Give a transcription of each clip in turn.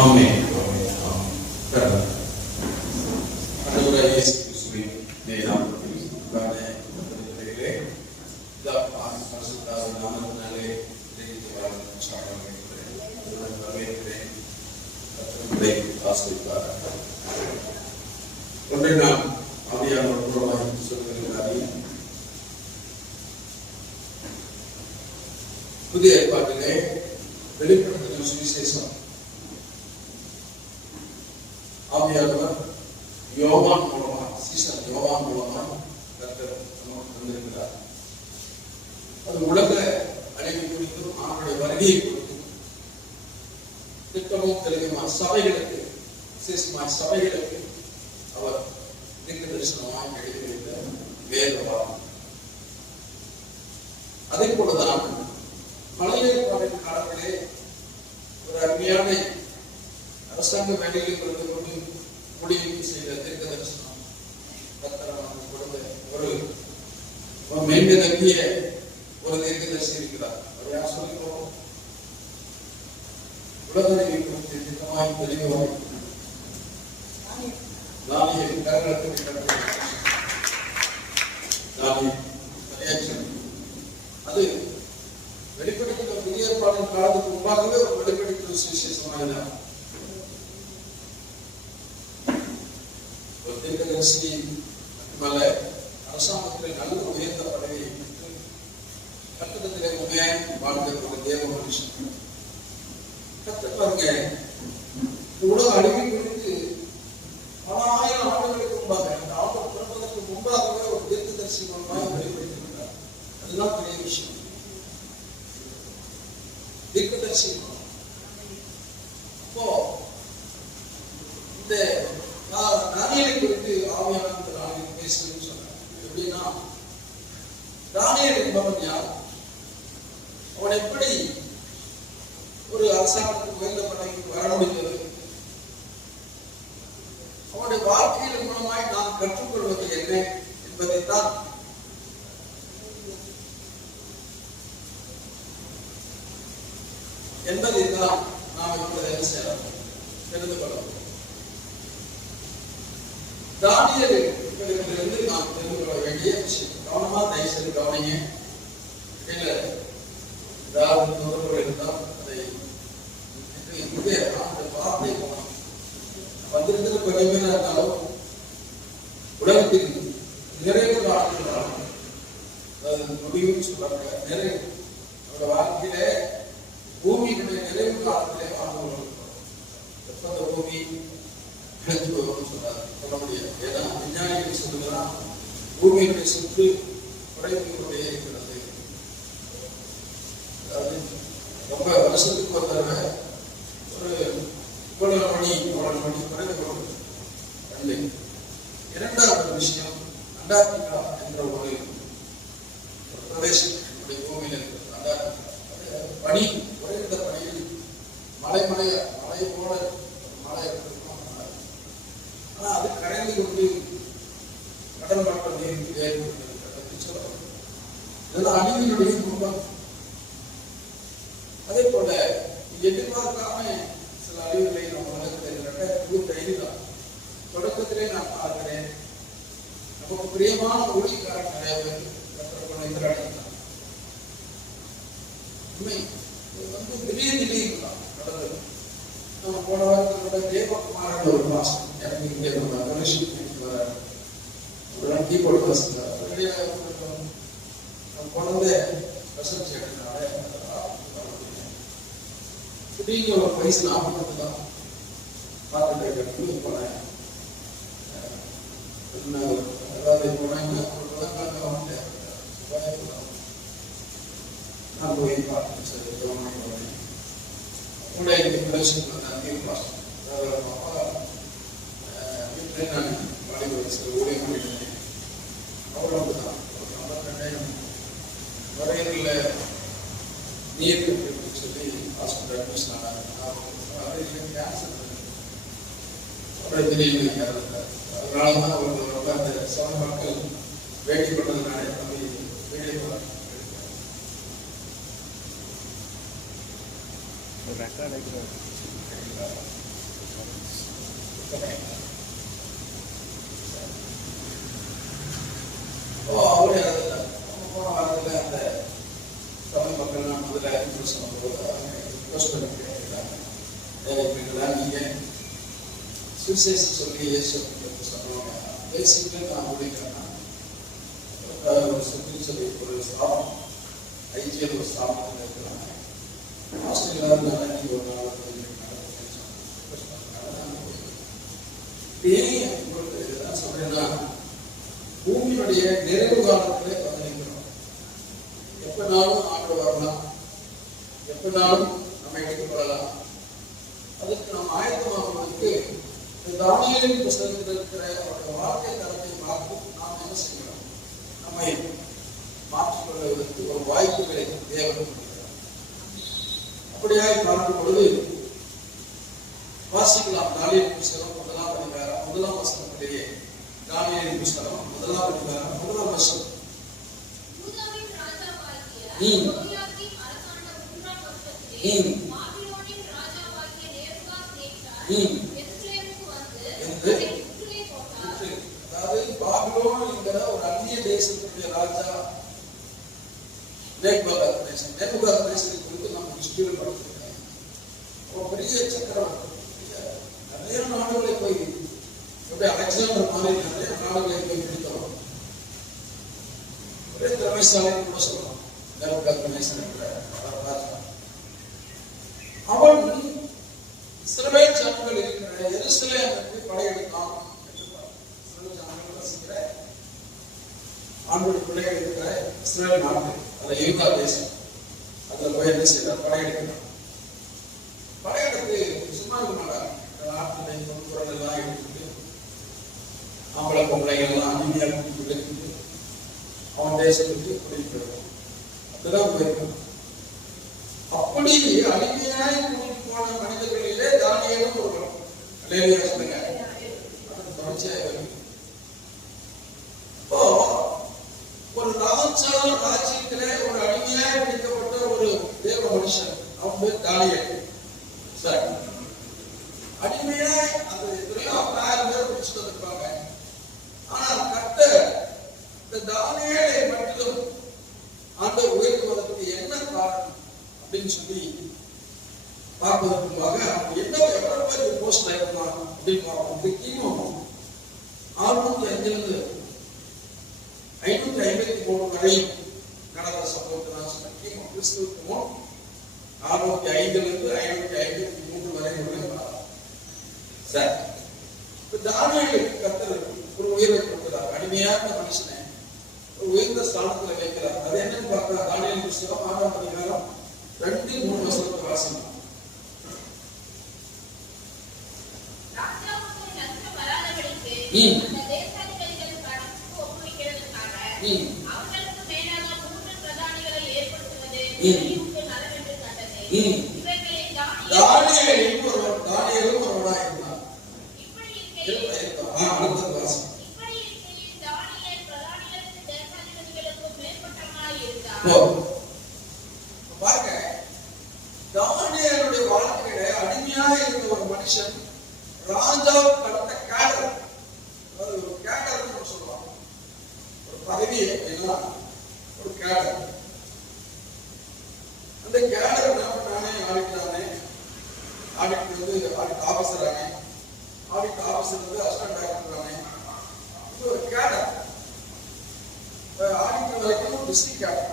ஆமென். ஆண்டவராகிய இயேசு கிறிஸ்துவின் நாமத்தில் கர்த்தருடைய இந்த பரிசுத்த நாமத்தினாலே இன்றைக்கு வரவேற்கிறேன். கர்த்தருடைய ஆசீர்வாதம். ஒன்றை நாம் ஆவியானவர் மூலமாக சொல்லுகிறாரே, புதிய ஏற்பாட்டிலே வெளிப்படுத்தின சுவிசேஷம் ஆவியானவர் யோவான் மூலமா, சீசன் யோவான் மூலமா கர்த்தர் நமக்கு தந்திருக்கிறார். அது உலக அழிவை குறித்தும் அவருடைய வருகையை குறித்தும் திட்டமும் தெளிவுமா சபைகளுக்கு, விசேஷமாய் சபைகளுக்கு அவர் தீர்க்க தரிசனமாய் எழுதி வைத்த வேதவாதம். அதே போலதான் பழைய ஏற்பாட்டின் காலத்திலே ஒரு அருமையான அரசாங்க வேலையில் இருந்து கொண்டு முடிவு செய்த தீர்க்க தரிசனம் கர்த்தர் கொடுத்த ஒரு மேன்மையாகிய ஒரு தீர்க்கதரிசி இருக்கிறார். அவர் யார் சொல்லிக்கிறோம்? உலகத்தை குறித்து திட்டமாய் தெளிவாய் தானியேல் அது வெளிப்படுத்தின புதிய ஏற்பாட்டின் காலத்துக்கு முன்பாகவே ஒரு வெளிப்படுத்தின சுவிசேஷமாக ஒரு தீர்க்கதரிசி மட்டுமல்ல, அரசாங்கத்திலே நல்ல உயர்ந்த பதவியை பெற்று கட்டடத்திலே உண்மையாக வாழ்ந்த ஒரு தேவ மனுஷன். கர்த்தர் பாருங்க, உலக அழிவை குறித்து பல ஆயிரம் ஆண்டுகளுக்கு முன்பாக, அந்த ஆண்டு பிறப்பதற்கு முன்பாகவே ஒரு தீர்க்கதரிசி மூலமாக வெளிப்படுத்தியிருக்கிறார். அதுதான் பெரிய விஷயம். தீர்க்கதரிசி அப்போ இந்த தானியேலை குறித்து ஆவியானவர் பேசுன்னு சொன்னார். எப்படின்னா, தானியேல் என்பவன் யார்? அவன் எப்படி ஒரு அரசாங்கத்துக்கு உயர்ந்த பதவிக்கு வர முடிந்தது? அவனுடைய வாழ்க்கையின் மூலமாய் நாம் கற்றுக்கொள்வது என்ன என்பதைத்தான் நாம் இப்போது என்ன செய்யலாம், தெரிந்து கொள்ளலாம். தானியேலிருந்து நாம் தெரிந்து கொள்ள வேண்டிய விஷயம். கவனமா தயவு செய்து கவனிங்க. ஏதாவது தொடர்புகள் இருந்தால் அதை அந்த வார்த்தை வந்திருந்தது கொஞ்சம் பேர் இருந்தாலும் உலகத்தின் நிறைவு காலத்தில், அதாவது முடிவுன்னு சொல்றாங்க, நிறைவு அவருடைய வாழ்க்கையில பூமியினுடைய நிறைவு காலத்திலே வாழ்ந்து எப்ப அந்த பூமி சொல்ல முடியாது. ஏன்னா விஞ்ஞானிகள் சொல்லுகிறான், பூமியினுடைய சுற்று குறைவுடைய இருக்கிறது. அதாவது ரொம்ப வருஷத்துக்கு ஒரு தடவை ஒரு 1 மணி குறைந்து கொண்டு. இரண்டாவது விஷயம், அண்டார்டிகா என்ற ஒரு பிரதேசம் பூமியில் இருக்கிறது. அண்டார்டிகா பனி, குறைந்த பனியில் மலை போல மழை இருக்கும். ஆனா அது கரைந்து கொண்டு கடல் மட்ட நீர் ஏற்படுகிறது. இதெல்லாம் அழிவினுடைய குடும்பம். அதே போல எதிர்பார்க்காம சில அழிவுகளை நம்ம உலகத்தில் தொடக்கத்திலே நான் பார்க்கிறேன். நமக்கு பிரியமான ஒளிக்காரன் நிறைய பேர் கற்றுக்கொள்ள எதிராளிதான். உண்மை திடீர்னு நடந்தது. நம்ம போன வாரத்தோட தேவகுமாரன் ஒரு மாசம் கீபோர்டு குழந்தை பிரசன்ஸ் எடுத்தனால திடீர்னு ஒரு வயசு 40 தான் பார்த்துட்டு போனேன். அதாவது போனேன் நான் போய் பார்த்தேன். சரி வீட்டில் நான் வாலிபர் ஊழியம் பண்ணிட்டேன். அவ்வளவுதான். ஒரு 52,000 வரையில் நீர் கட்டுன்னு சொல்லி ஹாஸ்பிட்டல் அட்மிஷன் ஆனாங்க. கேன்சர் திடீர்னு இறந்தார். அதனாலதான் அவங்க ரொம்ப அந்த சம மக்கள் வேட்டி பண்ணதுனால வீடியோ ரெக்கார்ட் ஆகிக்கிறோம். அவரே போன வாரத்தில் அந்த தமிழ் மக்கள்லாம் முதல்ல இன்ட்ரெஸ்ட் பண்ணும்போது அவங்க ரிக்வஸ்ட் பண்ணி கேட்குறாங்க, நீங்கள் சுவிசேஷம் சொல்லி இயேசு சொன்னாங்க. பேசிக்கிட்டு நான் முடிக்கிறேன்னா ஒரு சுற்றி சொல்லி ஒரு ஸ்தாபனம் ஐஜிஎல் ஒரு ஸ்தாபனத்தில் இருக்கிறாங்க. ஆஸ்திரேலியாவில் நீங்கள் ஒரு நாள் உங்களுக்கு எதுதான் சொல்றேன்னா, பூமியினுடைய நிறைவு காலத்திலே பதினைக்கிறோம். எப்பனாலும் ஆண்டு வரலாம், எப்பனாலும் நம்ம எடுக்கப்படலாம். அதுக்கு நம்ம ஆயத்தமாகுவதற்கு தானியேலின் புத்தகத்தில் இருக்கிற அவருடைய வாழ்க்கை தரத்தை பார்த்து நாம் என்ன செய்யணும், நம்மை மாற்றிக்கொள்வதற்கு ஒரு வாய்ப்புகளை தேவைப்படுகிறது. அப்படியாக பார்க்கும் பொழுது வாசிக்கலாம். தானியேலின் புத்தகம் 1ஆம் அதிகாரம் 1ஆம் வசனத்திலேயே தானியேலின் புத்தகம் 1ஆம் அதிகாரம் 1ஆம் வசனம். அதாவது பாபிலோன் என்கிற ஒரு அந்நிய தேசத்துடைய ராஜா நேபுகாத்நேசர் குறித்து நம்ம ஹிஸ்டரியில் படிச்சிருக்கோம். ஒரு பெரிய சக்கரவர்த்தி, நிறைய நாடுகளை போய் எப்படி அலெக்சாண்டர் மாதிரி நிறைய நாடுகளை போய் பிடித்தவன், ஒரே திறமைசாலின்னு கூட சொல்லலாம். நேபுகாத்நேசர் என்கிற ராஜா அவன் இஸ்ரவேல் ஜனங்கள் இருக்கிற எருசலேமுக்கு படையெடுத்தான். ஆண்டோட பிள்ளைகள் இருக்கிற இஸ்ரவேல் நாட்டு, அதுல யூதா தேசம், அதுல போய் என்ன செய்தார், படையெடுக்கிறார். படையெடுத்து சும்மா இருக்க மாட்டாங்க. நாட்டில் பொருட்கள் எல்லாம் எடுத்துட்டு ஆம்பளை பொம்பளைகள் எல்லாம் அடிமையாக எடுத்துட்டு அவன் தேசத்துக்கு கூட்டிட்டு போயிடுவான். அப்படிதான் போயிருக்கான். அப்படி அடிமையாய் கூட்டிட்டு போன மனிதர்களிலே தானியேலும் ஒருவன். அல்லேலூயா சொல்லுங்க. அது தொடர்ச்சியாக இப்போ ஒரு ராஜ்யத்திலே ஒரு அடிமையாய் பிடிக்கப்பட்ட ஒரு தேவ மனுஷன், அவன் பேர் தானியேல். சரி, அடிமையாய் அந்த 1000 பேர் பிடிச்சிட்டு வந்திருப்பாங்க. ஆனால் கர்த்தர் இந்த தானியேலை மட்டும் ஆண்டவர் உயர்த்துவதற்கு என்ன காரணம் அப்படின்னு சொல்லி பார்ப்பதற்காக எவ்வளவு பேர் போஸ்ட் ஆயிருந்தான் அப்படின்னு பார்ப்போம். கிமு 605 553 வரை நடந்த சம்பவத்தை நான் சொன்னேன். கிமு கிறிஸ்துவுக்கு முன் 605 553 வரை நுழைந்தார். சரி, இப்ப தானியேலுக்கு கர்த்தர் ஒரு உயர்வை கொடுக்கிறார். அடிமையான மனுஷனை ஒரு உயர்ந்த ஸ்தானத்துல வைக்கிறார். அது என்னன்னு பார்க்கலாம். தானியேல் புத்தகம் 6ஆம் அதிகாரம் 2-3 வசனத்தை வாசிக்கலாம். தானியேலும் ஒருவனாய் இருந்தான். பாருங்க, தானியேலுடைய வாழ்க்கையில அடிமையாக இருந்த ஒரு மனுஷன் ராஜாவுக்கு அடுத்த கேடர், அதாவது ஒரு கேடர்னு சொல்லுவாங்க, ஒரு பதவி அப்படின்னா ஒரு கேடர். அந்த கேடர் என்ன பண்ணானே, ஆடிட் ஆடிட் ஆபீசர் ஆனே, ஆடிட் ஆபீசர் அசிஸ்டன்ட் டைரக்டர் ஆனே. இது ஒரு கேடர். ஆடிட்டர் வரைக்கும் டிஸ்ட்ரிக்ட் கேடர்,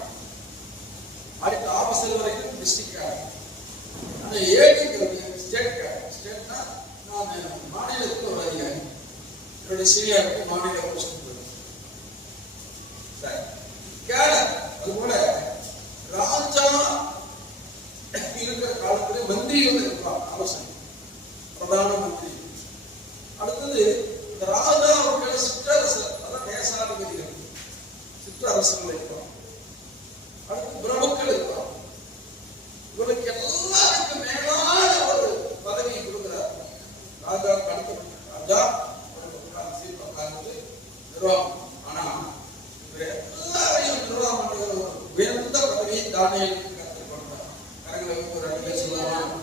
ஆடிட் ஆபீசர் வரைக்கும் டிஸ்ட்ரிக்ட் கேடர். அந்த ஏடிங்கிறது ஸ்டேட் கேடர். ஸ்டேட்னா நான் மாநிலத்துக்கு ஒரு அதிகாரி, என்னுடைய சீனியருக்கு மாநில போஸ்ட். சரி, கேடர். அதுபோல ராஜா இருக்கிற காலத்துல மந்திரிகள் இருப்பாங்க, ஆலோசனை, பிரதான மந்திரி. அடுத்தது இந்த ராஜா அவர்கள் சிற்றரசர், அதான் தேசாதிபதிகள், சிற்றரசர்கள் இருப்பாங்க. அடுத்து பிரபுக்கள் இருப்பாங்க. இவருக்கு எல்லாருக்கும் மேலான ஒரு பதவியை கொடுக்கிறார் ராஜா. அடுத்த ராஜா நிர்வாகம். ஆனா எல்லாரையும் நிர்வாகம் பண்ணுகிற ஒரு உயர்ந்த பதவியை தானியேலுக்கு கற்றுக் கொடுத்தார். கரங்களை ஒரு சொல்லலாம்.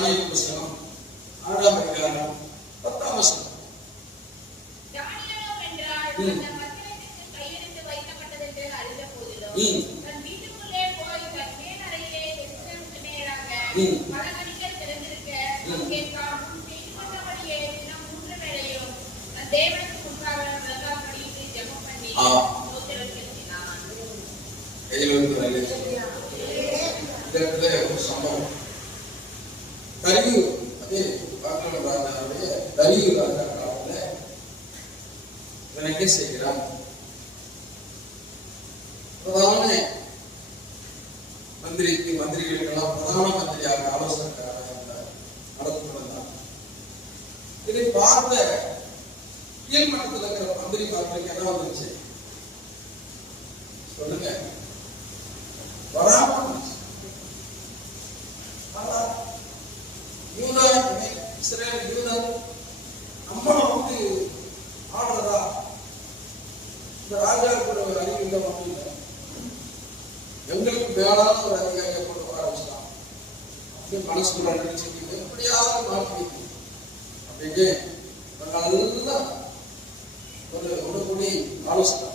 தானியேல் புஸ்தகம் 6ஆம் அதிகாரம் 10ஆம் வசனம். ஒரு சம்பவம் தரியு, அதே பாபிலோன் ராஜாவுடைய தரியு ராஜா காலத்துல இவன் என்ன செய்கிறான்? பிரதான மந்திரிகளுக்கெல்லாம் பிரதான மந்திரியாக ஆலோசனைக்காரராக நடந்து வந்தான். இதை பார்த்த கீழ் மட்டத்தில் இருக்கிற மந்திரி பார்த்து என்ன வந்துருச்சு சொல்லுங்க? வராம இஸ்ரேல் யூதா நம்ம வந்து ஆடுறதா? இந்த ராஜாவுக்கு ஒரு அறிவு இல்லை, மட்டும் இல்லை, எங்களுக்கு வேளாண் ஒரு அதிகாரியை கொண்டு வர ஆரம்பிச்சிட்டான். அப்படி மனசுக்குள்ள நினைச்சுக்கிட்டு எப்படியாவது மாற்றி அப்படின்னு நல்லா ஒரு குடி ஆலோசனை,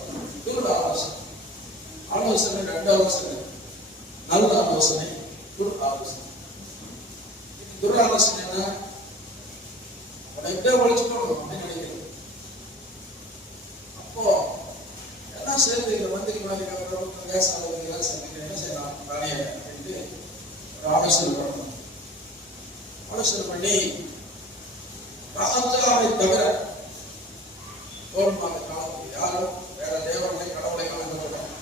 ஆலோசனை 2 ஆலோசனை, நல்ல ஆலோசனை, துராலோசனை. துராலோசனை என்ன? எப்படியா ஒழிச்சுக்கணும் அப்படின்னு நினைக்கிறேன். அப்போ எல்லாம் சேர்ந்து இந்த மந்திரி மாதிரி என்ன செய்யலாம் தானே அப்படின்ட்டு ஒரு ஆலோசனை பண்ணணும். ஆலோசனை பண்ணி ராஜாவை தவிர கவர்மெண்ட் காலத்துக்கு யாரும் வேற தேவர்களை கடவுளை கலந்துவிடும்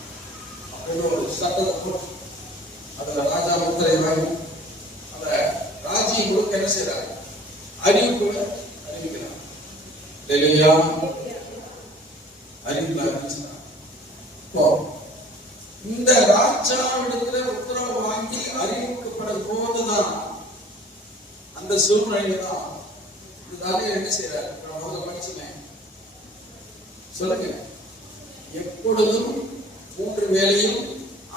அப்படின்னு ஒரு சட்டத்தை போட்டு அதுல ராஜா முத்திரை வாங்கி அந்த ராஜ்யம் முழுக்க என்ன செய்யறாங்க? அறிவிப்புகளை அறிவிக்கிறாங்க. இந்த ராஜாவிடத்துல உத்தரவு வாங்கி அறிவிக்கப்படும் போதுதான் அந்த சூழ்நிலையில தான் என்ன செய்யறாரு? படிச்சுமே சொல்லுங்க. எப்பொழுதும் 3 வேளையும்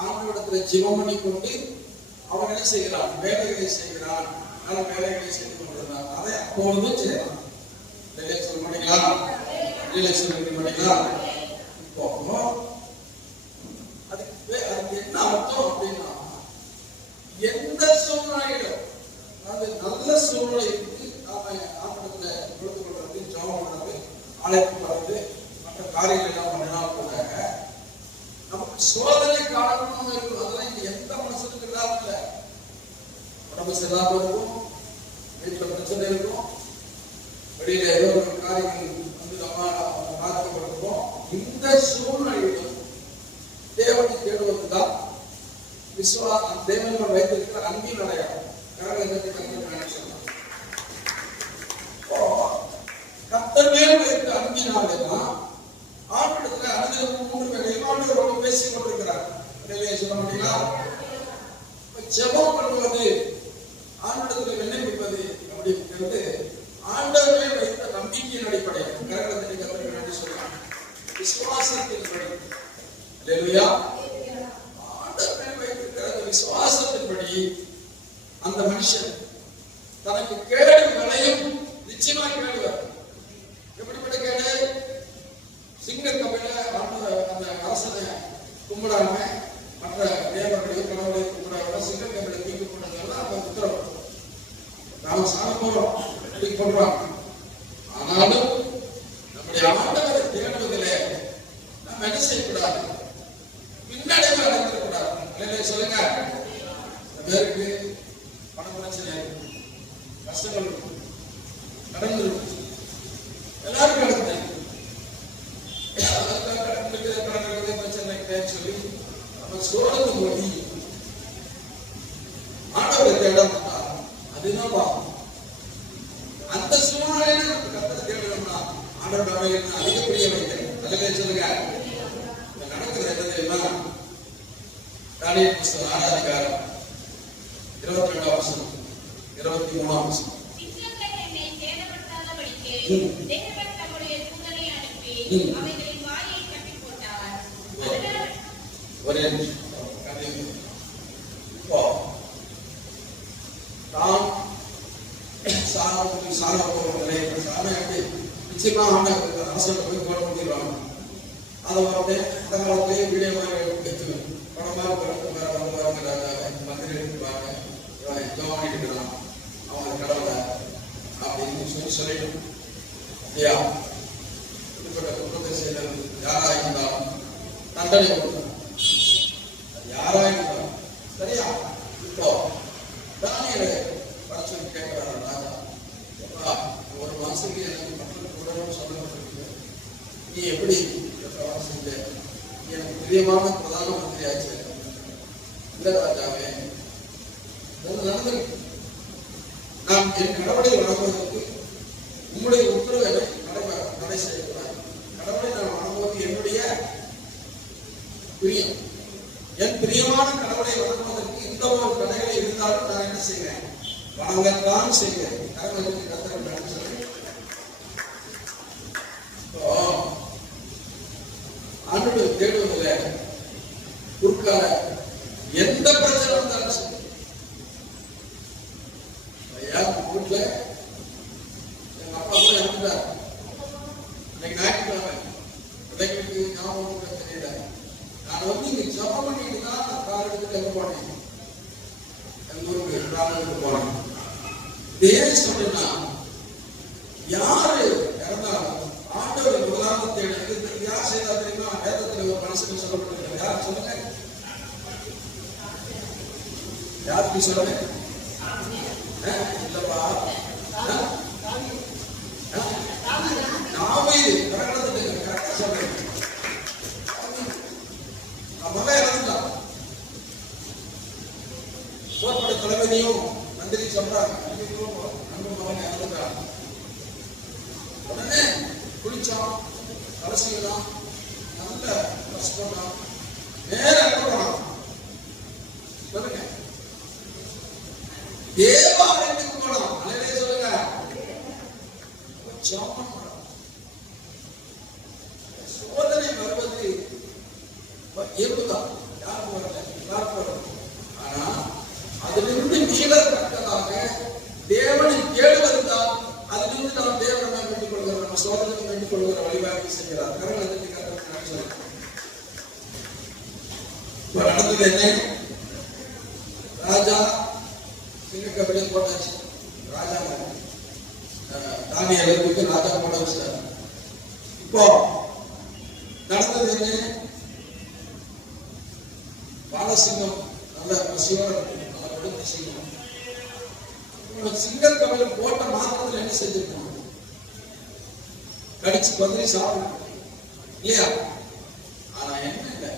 ஆண்டவரிடத்துல ஜெபம் பண்ணி கொண்டு அவன் என்ன செய்கிறான்? வேலைகளை செய்கிறான். நல்ல வேலைகளை செய்து கொண்டிருந்தான். அதை அப்பொழுதும் செய்யலாம். சொல்ல மாட்டீங்களா? சொல்ல மாட்டீங்களா? இப்போ அதுக்கு என்ன அர்த்தம் அப்படின்னா, எந்த சூழ்நிலையிலும் அதாவது நல்ல சூழ்நிலைக்கு நாம ஆண்டவரிடத்துல கொடுத்து கொள்றது, ஜெபம் பண்றது, ஆலயத்துக்கு வர்றது, மற்ற காரியங்கள் எல்லாம் பண்ணினா கூட நமக்கு சோதனை காரணமும் இருக்கும். அதெல்லாம் இங்க எந்த மனசுக்கு இல்லாம இல்லை. உடம்பு சரியில்லாம இருக்கும், வீட்டுல பிரச்சனை இருக்கும், வெளியில ஏதோ ஒரு காரியங்கள் வந்து நம்ம பாதிக்கப்பட்டிருக்கோம். இந்த சூழ்நிலையிலும் தேவனை தேடுவதுதான் தேவன் வைத்திருக்கிற அன்பின் அடையாளம். கர்த்தர் மேல் வைத்த அன்பினாலேதான் ஆண்டவரிடத்துல அனுதினமும் 3 வேளையும் ஆண்டவரோடு பேசிக் கொண்டிருக்கிறார். சொல்ல முடியுங்களா? ஜெபம் பண்ணுவது, ஆண்டவரிடத்துல விண்ணப்பிப்பது அப்படிங்கிறது ஆண்டவர் மேல் வைத்த நம்பிக்கையின் அடிப்படையில் கரங்களை கர்த்தருக்கு நன்றி சொல்லலாம். விசுவாசத்தின்படி ஆண்டவர் மேல் வைத்திருக்கிற விசுவாசத்தின்படி அந்த மனுஷன் தனக்கு கேடு விளையும் நிச்சயமா கேடுவார். எப்படிப்பட்ட கேடு? சிங்க கபையில அந்த அரசனை கும்பிடாம மற்ற தேவர்களையும் கடவுளையும் கும்பிடாம சிங்க கபையில தீங்கு போனதெல்லாம் அந்த உத்தரவு. நாம சாமி போறோம் பண்றாங்க. ஆனாலும் நம்முடைய ஆண்டவரை தேடுவதிலே நம்ம என்ன செய்யக்கூடாது? பின்னடைவு அடைந்துடக்கூடாது. சொல்லுங்க. பேருக்கு பண பிரச்சனை இருக்கும், கஷ்டங்கள் இருக்கும், கடன் இருக்கும், எல்லாருக்கும் நடக்குது. பிரச்சனை சொல்லி நம்ம சோழத்து போய் ஆண்டவரை தேட மாட்டார். அதுதான் பாவம். அந்த சூழ்நிலையில நம்ம கர்த்தரை தேடணும்னா ஆண்டவர் அதிகப்படியே வைக்கிறேன். அதிலே சொல்லுங்க. நடக்குது என்ன தெரியுமா? தானியேல் புஸ்தகம் 6ஆம் அதிகாரம் 22ஆம் வசனம் 23ஆம் வசனம். சாணி நிச்சயமாக அரசு போய் போட முடியலாம். அதை வந்து அந்த காலத்திலேயே வீடியோ மாதிரி எடுத்து படமாக மந்திரி எடுத்துப்பாங்க, ஜோம் பண்ணிட்டுக்கலாம் அவங்க கடவுளை அப்படின்னு சொல்லிடும் இல்லையா. இப்படிப்பட்ட குற்றத்தை செய்தது யாரா இருந்தாலும் தண்டனை கொடுக்கணும், யாரா இருந்தாலும் சரியா. இப்போ தானியலை பரிசு கேட்கிறாரு ராஜா, ஒரு மாசத்துக்கு எனக்கு மக்களுக்கு உடனே சொல்லப்பட்டிருக்கு, நீ எப்படி செஞ்ச, எனக்கு பிரியமான பிரதான மந்திரி ஆச்சு. இல்ல ராஜாவே, நடந்திருக்கு. நாம் என் கடவுளை வணங்குவதற்கு உம்முடைய உத்தரவை நடை செய்யக்கூடாது. கடவுளை நான் வணங்குவது என்னுடைய பிரியம். என் பிரியமான கடவுளை வணங்குவதற்கு இந்த ஒரு தடைகளை இருந்தாலும் நான் என்ன செய்வேன், வணங்கத்தான் செய்வேன். கடவுளுக்கு கத்தர் சொல்லி ஆண்டோட தேடுவதில் குறுக்கால எந்த பிரச்சனை இருந்தாலும் சரி. வீட்டுல எங்க அப்பா கூட இறந்துட்டார். இன்னைக்கு ஞாயிற்றுக்கிழமை பிள்ளைங்களுக்கு ஞாபகம் தெரியல. நான் வந்து இங்க ஜபம் பண்ணிட்டு தான் நான் கார் எடுத்துட்டு எங்க போனேன், எங்க ஊருக்கு கார் எடுத்து போனேன். இதே சொன்னா யாரு இறந்தாலும் ஆண்டவர் உதாரணத்தை எடுத்து யார் செய்தா தெரியுமா? வேதத்தில் ஒரு மனுஷன் சொல்லப்பட்டிருக்கிறது. யார் சொல்லுங்க, யாருக்கு சொல்லுங்க? இல்லப்பா, போர்படை தளபதியும் மந்திரி சொல்றாங்க, உடனே குளிச்சான், கலசிக்கலாம், நல்ல ட்ரெஸ் போட்டான், நேர போனான். சொல்லுங்க, தேவாலயத்துக்கு போனோம். அலையிலே சொல்லுங்க, சோதனை வருவது இயல்புதான், யாருக்கு வரல, எல்லாருக்கும் வரல. ஆனா அதிலிருந்து மீளத்தக்கதாக தேவனை தேடுவதுதான், அதிலிருந்து நாம் தேவனை வேண்டிக் கொள்கிற, நம்ம சோதனை வேண்டிக் கொள்கிற வழிபாடு செய்கிறார். நடந்தது என்ன? ராஜா சிங்கக்கவிலே போட்டாச்சு. ராஜா தானியேலை தூக்கி ராஜா போட வச்சார். இப்போ நடந்தது என்ன? பாலசிங்கம் நல்ல பசியோட நல்ல கொடுத்த சிங்கம். சிங்கக்கவில போட்ட மாத்திரத்தில் என்ன செஞ்சிருக்கோம்? கடிச்சு பதறி சாப்பிடணும் இல்லையா? ஆனா என்ன இல்லை,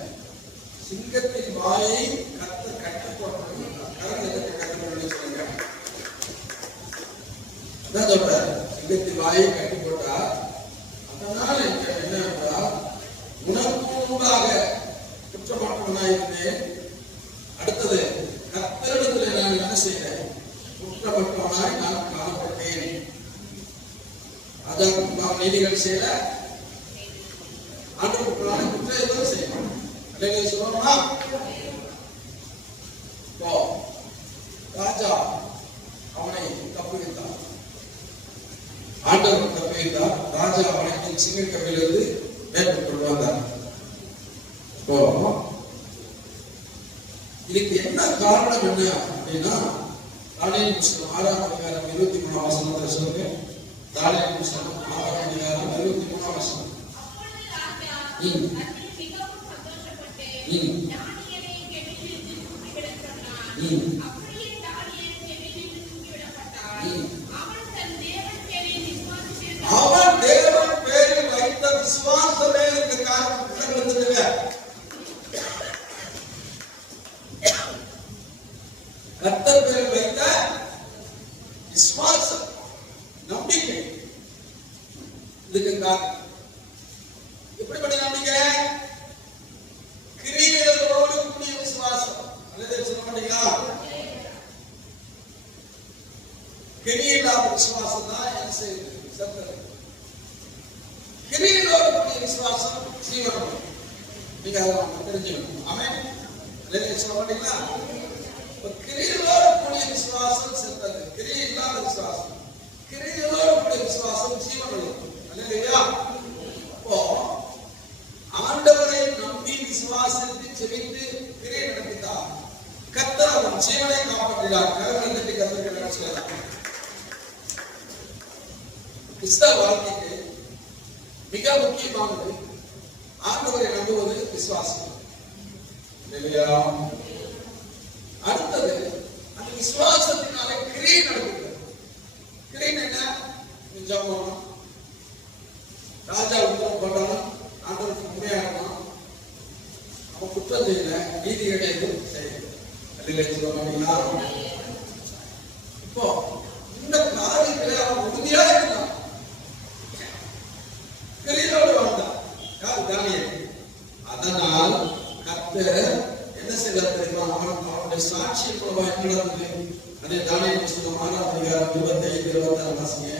சிங்கத்தின் வாயை கட்டு போட்டு சிங்கத்தின் வாயை கட்டி போட்டா, அதனால என்ன என்றால், உனக்கு முன்பாக குற்றமற்றவனாயிருந்தேன், அடுத்தது கர்த்தரிடத்தில் நான் என்ன செய்தேன், குற்றமற்றவனாய் நான் காணப்பட்டேன். அதான் நீதிகள் செய்யல, ஆண்டவருக்குள்ளான குற்றம் எதுவும் செய்யணும் இல்லைங்க சொல்லணும்னா. ராஜா அவனை தப்புவித்தார், ஆண்டவர் தப்புவித்தார். ராஜா அவனை சிங்கக்கவிலிருந்து மேற்கொண்டு கொண்டு வந்தார். இதுக்கு என்ன காரணம் என்ன அப்படின்னா, தானியேல் புத்தகம் 6ஆம் அதிகாரம் 23ஆம் வசனத்துல சொல்லுங்க. தானியேல் புத்தகம் 6ஆம் அதிகாரம் 23ஆம் வசனம். அவன் தேவன் பேரில் வைத்த விசுவாசமே இந்த காரணத்துக்கு கர்த்தர் பேரில் வைத்த விசுவாசம், நம்பிக்கை. இதுக்கு காரணம் எப்படிப்பட்ட நம்பிக்கை? கிரியைகளோடு கூடிய விசுவாசம். அல்லது சொல்ல மாட்டீங்களா? கிரியையில்லாத விசுவாசம் தான் என்ன செய்யுது? கிரியைகளோடு கூடிய விசுவாசம் ஜீவனம். நீங்க அதை தெரிஞ்சுக்கணும். ஆமென். அல்லது சொல்ல மாட்டீங்களா? கிரியைகளோடு கூடிய விசுவாசம் செத்தது, கிரியை இல்லாத விசுவாசம். கிரியையோடு கூடிய விசுவாசம் ஜீவன் உள்ளது. அல்லேலூயா. அப்போ ஆண்டவரை நம்பி விசுவாசத்தை செவித்து கிரியை நடத்திட்டார். கர்த்தர் அவன் ஜீவனை காப்பாற்றினார். கரங்களை தட்டி கர்த்தருக்கு நன்றி சொல்லலாம். கிறிஸ்தவ வாழ்க்கைக்கு மிக முக்கியமானது ஆண்டவரை நம்புவது விசுவாசம். அடுத்தது அந்த விசுவாசத்தினாலே கிரியை நடக்குது. கிரியை என்ன? ஜெபம். ராஜா உத்தரவு பண்றான், ஆண்டவருக்கு உண்மையாகணும், அவன் குற்றம் செய்யல, நீதி கிடையாது செய்யல. இப்போ இந்த காரியத்துல அவன் உறுதியா இருந்தான், கிரியோடு வாழ்ந்தான். யார்? தானியேல். அதனால் கர்த்தர் என்ன செய்தார் தெரியுமா? அவனுடைய சாட்சியை போல நடந்தது. அதே தானியேல் புத்தகம் 6ஆம் அதிகாரம் 25, 26 வாசிங்க.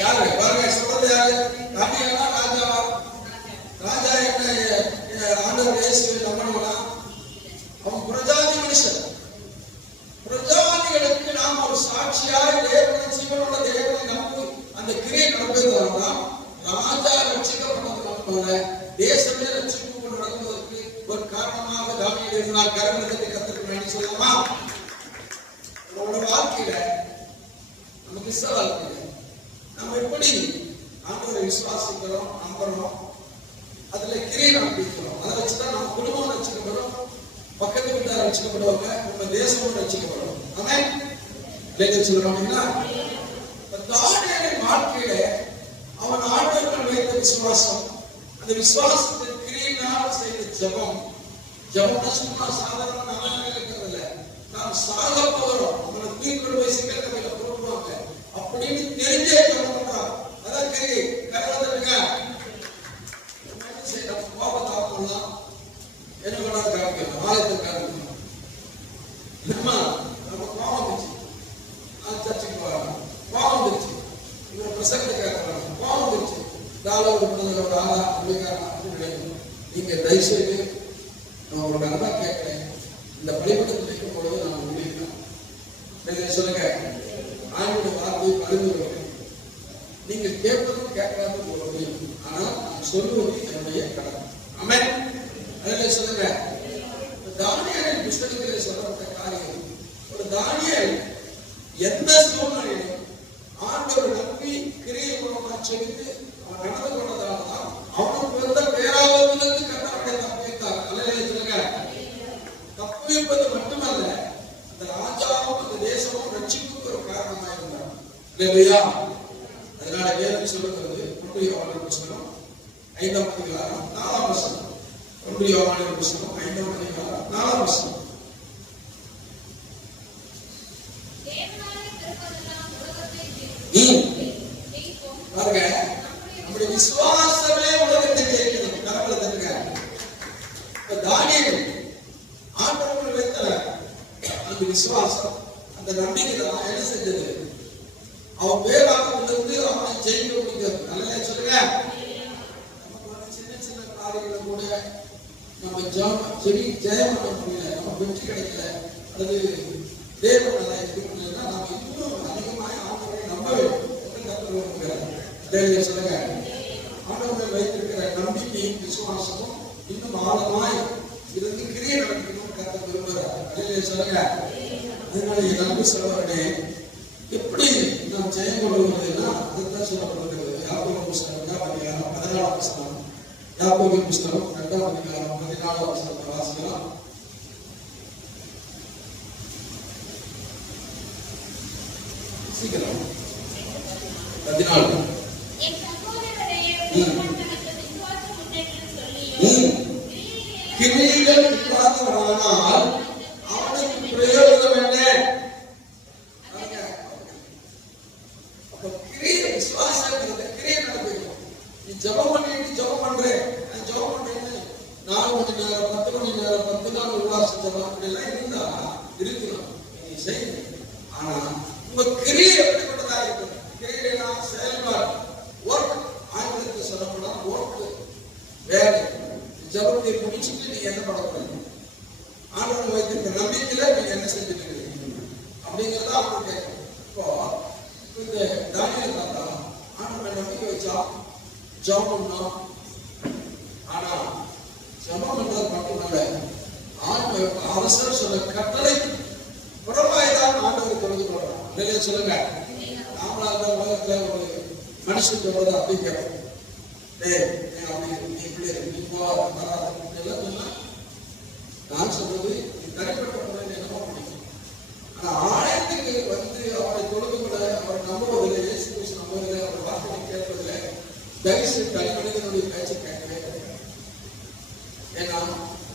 யாரு பாருங்க, சொல்றது யாரு? தானியேலா ராஜாவா? ராஜா என்ன ஆண்டவர் இயேசுவை நம்பணும்னா அவன் பிரஜாதி மனுஷன். பிரஜாதிகளுக்கு நாம் ஒரு சாட்சியாய் தேவனை, ஜீவனுள்ள தேவனை நம்பி அந்த கிரியை நடப்பதுதான் ராஜா ரட்சிக்கப்பட்டது. தேசமே ரட்சிப்பு நடக்குவதற்கு ஒரு காரணமாக தானியேல் இருந்தார். கரங்களை தட்டி கர்த்தருக்கு நன்றி சொல்லலாமா? நம்மளோட வாழ்க்கையில, நம்ம கிறிஸ்தவ வாழ்க்கையில நம்ம எப்படி ஆண்டவரை விசுவாசிக்கிறோம், நம்புறோம், அதுல கிரியை நடத்திக்கிறோம். அதை வச்சுதான் நம்ம குடும்பம் ரட்சிக்கப்படும், பக்கத்து வீட்டார் ரட்சிக்கப்படுவாங்க, நம்ம தேசமும் ரட்சிக்கப்படும். ஆமென். சொல்றோம்னா தானியேலின் வாழ்க்கையில அவன் ஆண்டவரில் வைத்த விசுவாசம், அந்த விசுவாசத்தின் கிரியினால் செய்த ஜெபம். ஜெபம்னா சும்மா சாதாரண நல்ல இருக்கிறதில்ல, நாம் சாக போகிறோம், நம்மளை தூக்கிட்டு போய் சிக்கல்ல போடுவாங்க அப்படின்னு தெரிஞ்சே ஜெபம் பண்றான். அதான் கிரியை. கரவதற்க கோபத்தாப்பெல்லாம் என்ன பண்ணாது காமிக்கலாம், ஆலயத்தை காமிக்கலாம். நம்ம கோபம் வந்துச்சு, சர்ச்சைக்கு போறாங்க, கோபம் வந்துருச்சு, இவங்க பிரசங்கத்தை கேட்கறாங்க, கோபம் வந்துருச்சு, தாளோட ஆளா அப்படிக்காரா அப்படின்னு நினைக்கணும். நீங்க தயவுசெய்து நான் உங்களோட அன்பா கேட்கிறேன், இந்த பள்ளிக்கூடத்தில் இருக்கும் பொழுது நான் உங்களுக்கு சொல்லுங்க, ஆண்டோட வார்த்தையை பரிந்துரை நீங்க கேட்பதும் கேட்காத போல முடியும், ஆனால் நான் சொல்லுவது என்னுடைய கடமை. ஆமென். அதில் சொல்லுங்க, தானியேலின் புத்தகத்திலே சொல்லப்பட்ட காரியம், ஒரு தானியேல் எந்த சூழ்நிலையிலும் ஆண்டவர் நம்பி கிரியை மூலமாக செலுத்தி அவன் நடந்து கொண்டதால்தான் அவனுக்கு வந்த பேராபத்திலிருந்து கர்த்தருடைய தப்பித்தார். அல்லேலூயா சொல்லுங்க. தப்பிப்பது மட்டுமல்ல, அந்த ராஜாவும் அந்த தேசமும் ரட்சிப்புக்கு ஒரு காரணமாக இருந்தார். அல்லேலூயா. அதனால வேதம் சொல்லுகிறது, 1 யோவான் புத்தகம் 5ஆம் அதிகாரம் 4ஆம் வசனம். 1 யோவான் புத்தகம் 5ஆம் அதிகாரம் 4ஆம் வசனம். பாருங்க, நம்முடைய விசுவாசமே உலகத்தை ஜெயிக்கிறது. கரங்களை தட்டுங்க. தானியேல் ஆண்டவரில் வைத்த அந்த விசுவாசம், அந்த நம்பிக்கை தான் என்ன செஞ்சது? அவன் பேராவிலிருந்து அவனை ஜெயிக்க முடியாது. நல்லா சொல்லுங்க. சின்ன சின்ன காரியங்களை கூட நம்ம ஜெயம் பண்ண முடியல, நம்ம வெற்றி கிடைக்கல, அல்லது தேவன் நல்லா இருக்கணும்னா நாம இன்னும் அதிகமாக ஆண்டவரை நம்ப வேண்டும். சொல்லுங்க, ஆண்டவரை வைத்திருக்கிற நம்பிக்கையும் விசுவாசமும் இன்னும் ஆழமாய் இருந்து கிரியை நடக்கணும் கர்த்தர் விரும்புகிறார். சொல்லுங்க. அதனால என் நம்பி சொல்வர்களே, எப்படி நாம் ஜெயம் கொள்வதுன்னா அதுதான் சொல்லப்படுகிறது. யாக்கோபின் புத்தகம் 2ஆம் அதிகாரம் 14ஆம் வசனம். யாக்கோபின் புத்தகம் 2ஆம் அதிகாரம் 14ஆம் வசனத்தை வாசிக்கலாம். சீக்கிரம் 14. கிரியைகள் இல்லாதவனானால் அவனுக்கு பிரயோஜனம் என்ன? அப்ப கிரியை விசுவாசம் கிரியை நடக்கும். நீ 4 மணி நேரம் 10 மணி நேரம் 10 நாள் உல்லாச ஜெபம் அப்படிலாம் இருந்தா இருக்கலாம், நீங்க செய்யுங்க. ஆனா உங்க கிரியை எப்படிப்பட்டதா இருக்கு? கிரியைனா செயல்பாடு, ஒர்க். ஆங்கிலத்தில் சொல்லப்போனா ஒர்க், வேலை. ஜெபத்தை முடிச்சுட்டு நீங்க என்ன பண்ணக்கூடாது? ஆண்டவன் வைத்திருக்க நம்பிக்கையில நீங்க என்ன செஞ்சுட்டு இருக்கீங்க அப்படிங்கிறத அவங்க கேட்கணும். இப்போ இந்த தானியேல் தாத்தா ஆண்டவன் நம்பிக்கை வச்சா ஜெபம் பண்ணோம். ஆனா ஜெபம் பண்றது மட்டுமல்ல, ஆண்டவர் அவசரம் சொன்ன கட்டளை புறமாய்தான் ஆண்டவர் தொடர்ந்து கொள்றான். இல்லையா சொல்லுங்க. நாமளாக உலகத்துல ஒரு மனுஷன் சொல்றது அப்படி கேட்போம். நான் சொல்றது தனிப்பட்ட முறையில் என்னமோ பிடிக்கும். ஆனா ஆலயத்துக்கு வந்து அவரை தொழுது கொள்ள, அவரை நம்புவதில்லை, இயேசு கிறிஸ்து நம்புவதில்லை, அவர் வார்த்தையை கேட்பதில்லை, தயவுசு தனி மனிதனுடைய பேச்சை கேட்கவே கிடையாது. ஏன்னா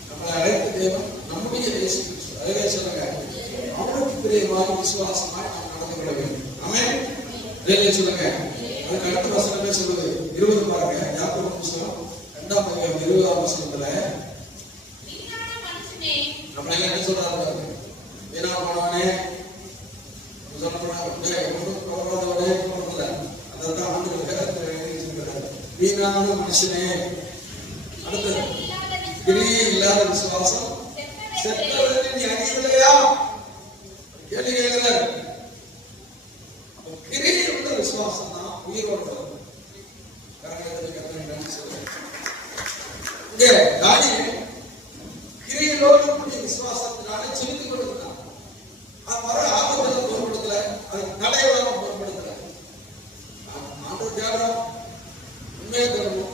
நம்மளை அழைத்த தேவன் நம்முடைய இயேசு கிறிஸ்து. அதே சொல்லுங்க, அவனுக்கு பிரியமாக விசுவாசமாய் நாம் நடந்து கொள்ள வேண்டும். ஆமென். அதே சொல்லுங்க. அதுக்கு அடுத்த வசனமே சொல்லுது 20 பாருங்க. யாக்கோபு புத்தகம் 2ஆம் அதிகாரம் 20ஆம் வசனத்துல நம்மள என்ன சொல்றாரு? வீணா போனவனே அதான் ஆண்டு வீணான மனுஷனே. அடுத்தது கிரியை இல்லாத விசுவாசம் செத்தவரை நீ அறியவில்லையா? கேள்வி கேட்கிறார். கிரியை உள்ள விசுவாசம் தான் உயிரோடு கிரிகளோடு கூடிய விசுவாசத்தினால செலுத்திக் கொண்டிருக்கிறார். அது வர ஆபத்தை பொருட்படுத்தல, அது தடையெல்லாம் பொருட்படுத்தல. ஆண்டவர் தேடுறோம், உண்மையை தேடணும்,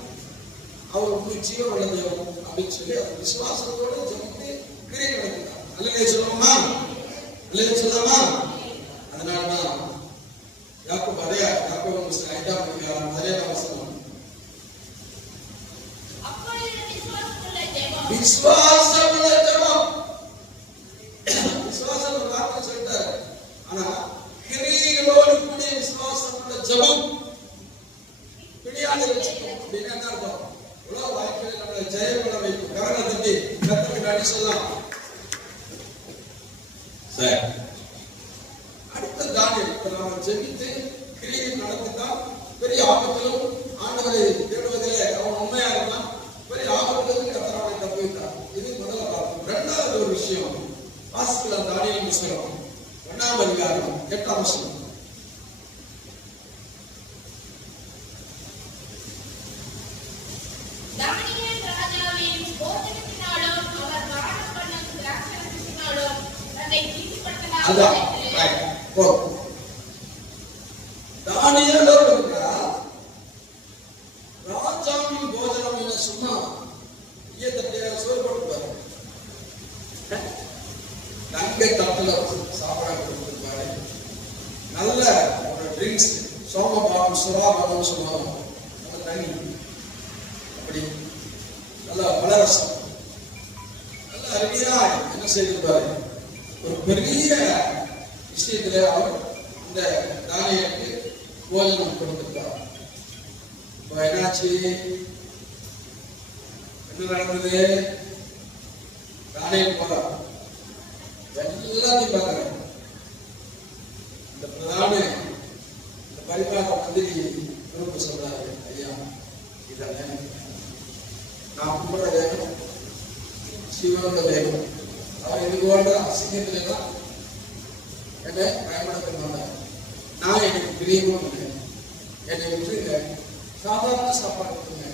அவர் உண்மை ஜீவன் வளர்ந்தோம் அப்படின்னு சொல்லி அவர் விசுவாசத்தோடு ஜெபித்து கிரியை நடக்கிறார். அல்லையே சொல்லுவோமா? அல்லையே சொல்லாமா? அதனாலதான் யாக்கோபு யாக்கோபு 5ஆம் அதிகாரம் 1ஆம் வசனம், விசுவாசமுள்ள ஜெபம். விசுவாசம் ஒரு வார்த்தை சொல்லிட்டாரு. ஆனா கிரியைகளோடு கூடிய விசுவாசமுள்ள ஜெபம் பிடியாத வச்சுக்கணும் அப்படின்னு என்ன அர்த்தம்? உலக வாழ்க்கையில் நம்மளை ஜெயம் பண்ண வைக்கும். காரணம் தட்டி கர்த்தருக்கு நன்றி சொல்லலாம். சரி, அடுத்த தானியேல். இப்ப நாம ஜெபித்து கிரியை நடத்திதான் பெரிய ஆபத்திலும் ஆண்டவரை தேடுவதிலே அவன் உண்மையா இருந்தான். பெரிய ஆபத்திலும் கர்த்தரை தப்புவித்தார். இது முதல் ஆபத்து. இரண்டாவது ஒரு விஷயம் வாசிக்கலாம். தானியேல் புத்தகம் 1ஆம் அதிகாரம் 8ஆம் வசனம். தானியேல் ராஜாவின் போஜனத்தினாலும் அவர் பானம் பண்ணும் திராட்சரசத்தினாலும் தன்னை தீட்டுப்படுத்தினார். தானியேல் ராஜாவின் போஜனம் என்ன சொன்னா ஈயத்தட்டையா சோறு போட்டுப்பாரு, தங்க தட்டுல சாப்பிட கொடுத்துருப்பாரு. நல்ல ஒரு ட்ரிங்க்ஸ், சோமபானம் சுறாபானம் சொல்லுவாங்க, நல்ல தண்ணி, அப்படி நல்ல பலரசம், நல்ல அருமையா என்ன செய்திருப்பாரு. ஒரு பெரிய விஷயத்துல அவர் இந்த தானியேலுக்கு போஜனம் கொடுத்திருக்கார். இப்ப என்னாச்சு? என்ன நடந்தது? தானியேல் போறார், எல்லாத்தையும் பார்க்கிறேன். இந்த பிரதான இந்த பரிபாக மந்திரி பொறுப்பு சொல்றாரு, ஐயா இதெல்லாம் நான் கும்பிட வேணும், சிவனோட வேணும். அவர் இது போன்ற அசிங்கத்திலாம் என்னை பயன்படுத்த மாட்டார். நான் எனக்கு பிரியமும் இல்லை, என்னை விட்டுருங்க, சாதாரண சாப்பாடு கொடுங்க,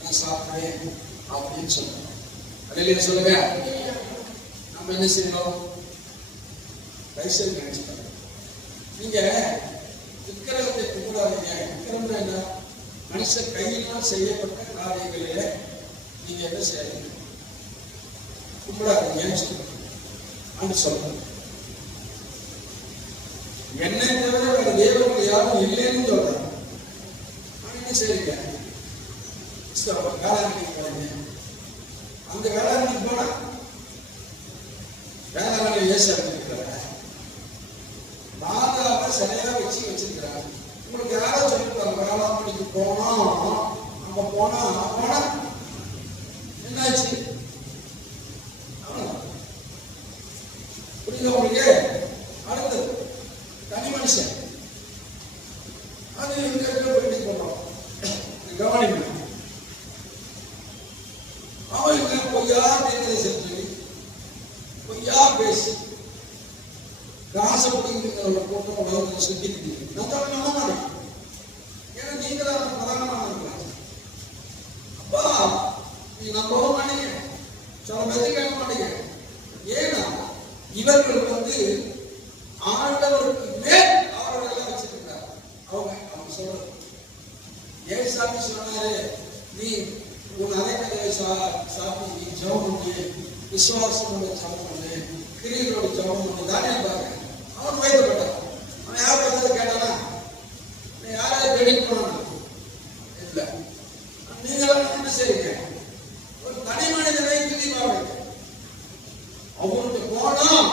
நான் சாப்பிடுறேன் அப்படின்னு சொல்றேன். அலையில சொல்லுங்க. நம்ம என்ன செய்யணும்? ரைசல் நினைச்சுக்கணும். நீங்க விக்கிரகத்தை கும்பிடாதீங்க. விக்கிரம்னா என்ன? மனுஷ கையினால் செய்யப்பட்ட காரியங்களிலே நீங்க என்ன செய்யணும்? கும்பிடாதீங்கன்னு சொல்லுங்க. அன்று சொல்றேன். என்னை தவிர வேற தேவர்கள் யாரும் இல்லைன்னு சொல்றாங்க. என்ன செய்றீங்க? வேளாண்மைக்கு போறீங்க. அந்த வேளாண்மைக்கு போனா வேளாண்மை ஏசு இருக்கிறாங்க, மாதாவை சரியா வச்சிருக்கிறாங்க. உங்களுக்கு யாரோ சொல்லிருப்பாங்க வேளாண்மைக்கு போனா, அங்க போனா என்னாச்சு? பேசி புரியுது உங்களுக்கு? அடுத்தது தனி மனுஷன், அது சொல்றோம் கவனிக்கணும். அவருக்கு பொய்யா தேர்தலை செஞ்சு பொய்யா பேசி காசை பிடிக்கிற ஒரு கூட்டம் உலகத்தில் சுத்திட்டு நான் நம்ப மாட்டேன். ஏன்னா நீங்க தான் பிரதானமான இருக்கிறாங்க. அப்பா நீ நம்பவும் மாட்டீங்க, சொல்ல பேச்சு கேட்க மாட்டீங்க. ஏன்னா இவர்கள் ஆண்டவருக்கு மேல் அவர்களெல்லாம் வச்சிருக்கிறார். அவங்க சொல்றது ஏன் சாமி சொன்னாரு, நீ உன் அரைக்கதை சாமி நீ ஜபம் பண்ணு, விசுவாசம் ஜபம் பண்ணு, கிரியர்களோட ஜபம் பண்ணு தானே பாருங்க. அவன் வைக்கப்பட்டான். அவன் யார் ஏதாவது கேட்டானா, யாராவது வெடிக்க போனானா இல்ல. நீங்களாம் என்ன செய்யுங்க, ஒரு தனி மனிதனை திரிவாங்க. அவனுக்கு போனோம்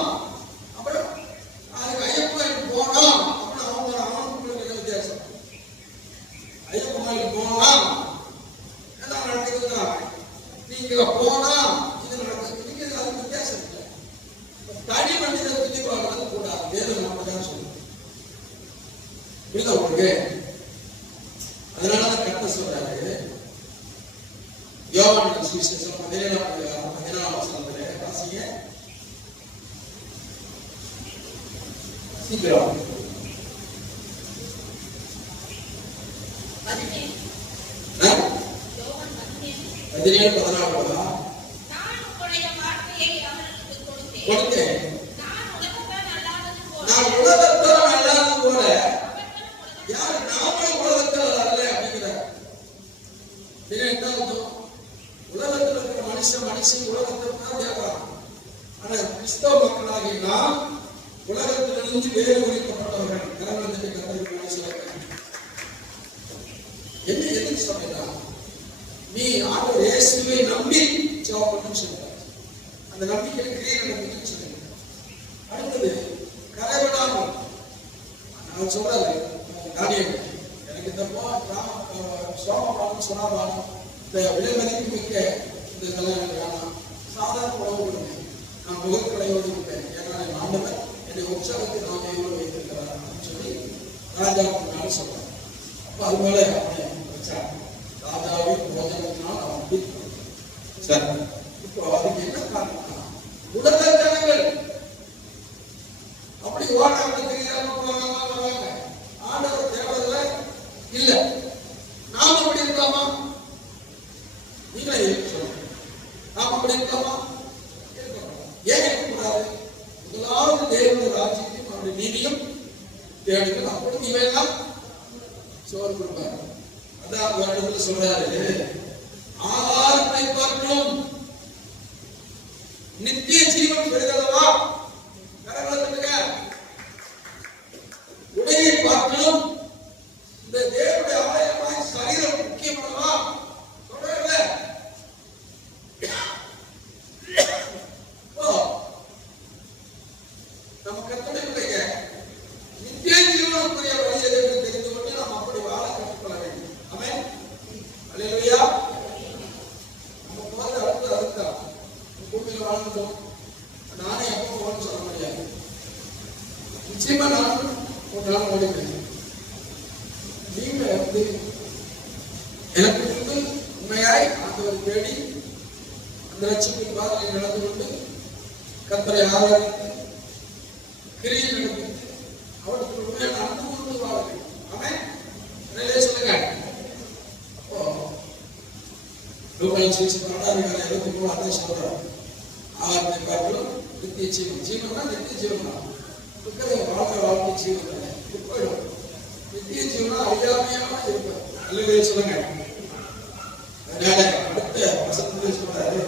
அப்புறம் அதுக்கு ஐயப்பனுக்கு போனோம் அப்புறம் அவனுக்கு வித்தியாசம். ஐயப்பனுக்கு போனோம் எல்லாம் நடக்குதுன்னா நீங்க போனா இது நடக்குது, நீங்க அதுக்கு வித்தியாசம் இல்லை. தனி மனிதனை திரிவாங்க கூடாது, வேதம் நம்மதான் சொல்லுது. புரியுதா உங்களுக்கு? அதனாலதான் கர்த்தர் சொல்றாரு யோவான் சுவிசேஷம் 17ஆம் வசனத்திலே வாசிங்க சீக்கிரம். 17:14 நான் உம்முடைய வார்த்தையை அவர்களுக்கு கொடுத்தேன். நான் உலகத்தான் அல்லாதது போல யார் நாமளும் உலகத்தில் அல்ல அப்படிங்கிறார். உலகத்தில் இருக்கிற மனுஷன் உலகத்தில் தான் தேடுறான். ஆனா கிறிஸ்தவ மக்களாகிய நாம் உலகத்திலிருந்து வேறு ஒழிக்கப்பட்டவர்கள். கரவலத்தை கத்தருக்கு மனுஷன் என்ன எதுக்கு சொல்றான்? நீ ஆண்டவர் இயேசுவை நம்பி ஜெபம் சொல்றார். அந்த நம்பிக்கை கிரியை நடக்குதுன்னு சொல்லுங்க. அடுத்தது கரைவிடாமல் நான் சொல்றேன் எனக்கு இந்த சோமபானம் சுனாபானம் இந்த விலைமதிப்பு மிக்க இந்த இதெல்லாம் எனக்கு வேணாம். சாதாரண உணவு கொடுங்க, நான் முகக்கடையோடு இருப்பேன். ஏன்னா என் ஆண்டவர் என்னை உற்சாகத்தில் நான் எவ்வளவு வைத்திருக்கிறார் அப்படின்னு சொல்லி ராஜாவுக்கு சொல்றேன். அப்ப அது மேல அவனை வச்சாங்க. ராஜாவின் போஜனத்தினால் அவன் பிடிக்கும். சரி, இப்போ அதுக்கு என்ன காரணம்னா உலக ஜனங்கள் அப்படி ஓடாம தெரியாம போவாங்க. ஆண்டவர் தேவதில்லை இல்ல. நாம அப்படி இருக்கலாமா? நீங்களே சொல்லுங்க, நாம அப்படி இருக்கலாமா? ஏன் இருக்கக்கூடாது? முதலாவது தேவனுடைய ராஜ்யத்தையும் அவருடைய நீதியும் தேடுங்கள், அப்பொழுது இவையெல்லாம் சோறு கொடுப்பாரு. அதான் ஒரு இடத்துல சொல்றாரு, ஆகாரத்தை பார்க்கிறோம் நித்திய ஜீவன் பெறுகிறதா? உடையை பார்க்கணும். இந்த தேவனுடைய ஆலயமாய் சரீரம் முக்கியமானதா? சொல்றேன்ல. நம்ம கர்த்தருடைய நித்திய ஜீவனுக்குரிய வழியை தெரிந்து கொண்டு நாம் அப்படி வாழ கற்றுக்கொள்ள வேண்டும். ஆமென். அல்லேலூயா. நம்ம போறது அடுத்ததான் பூமியில் வாழ்ந்தோம். நானே எப்போ போகணும்னு சொல்ல முடியாது. நிச்சயமா நான் ஒரு நாள் ஓடிப்பேன். நீங்க எனக்கு உண்மையாய் ஆண்டவர் தேடி அந்த லட்சத்தை பாதையை நடந்து கொண்டு கர்த்தரை ஆராதித்து கிரியை நடப்பித்து அவருக்கு உண்மையான அன்பு கொண்டு வாழ வேண்டும். ஆமென். சொல்லுங்க. அப்போ லூக்காஸ் 6:23 அதான் சொல்றாரு, ஆகாரத்தை பார்க்கிறோம் நித்திய ஜீவன். ஜீவனா நித்திய ஜீவனா வாழ்க்கை ஜீவன் போயிடும். நித்திய ஜீவனா அழியாமையாக இருப்பார். அல்லவே சொல்லுங்க. அதனால அடுத்த வசனத்திலே சொல்றாரு